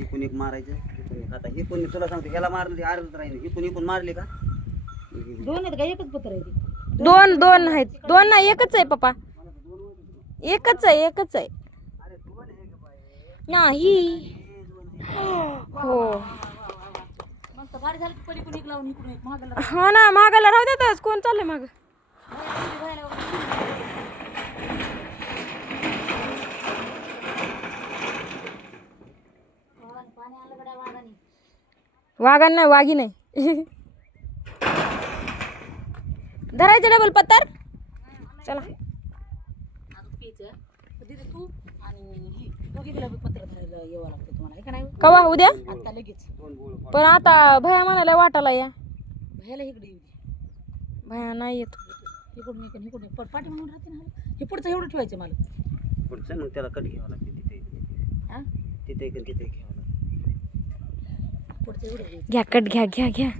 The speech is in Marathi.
इकून एक मारायचं इकून एक. आता इकून मी तुला सांगतो ह्याला मारलं ते अर्धच राहील. इकून इकून मारले का दोन आहेत का एकच पत्र आहे ते? दोन दोन आहेत. दोन नाही एकच आहे पप्पा. एकच आहे एकच आहे. नाही हो मग तर भारी झालं की पलीकडून एक लावून इकडून एक महागाला हा ना मागायला राहू देतच कोण चाललंय माग. पाणी आलं गड्या वाघाने. वाघान नाही वाघी नाही. धरायचं डबल पत्तर. चला अजून प्यायचं दीदी तू आणि ही दोघीला पत्र धरायला यावं लागतं तुम्हाला, हे का नाही? कवा उद्या आता लगेच पण आता भया म्हणाला वाटाला या. भयाला इकडे येऊ दे. भया नाही येत. इकडून इकडून इकडून पाठी म्हणून राहते ना. हे पुढचं एवढं ठेवायचं मला. पुढचं मग त्याला कट घ्यावं लागते तिथे हा तिथे घ्यावं लागतं. पुढचं एवढं घ्यायचं. घ्या कट घ्या घ्या घ्या.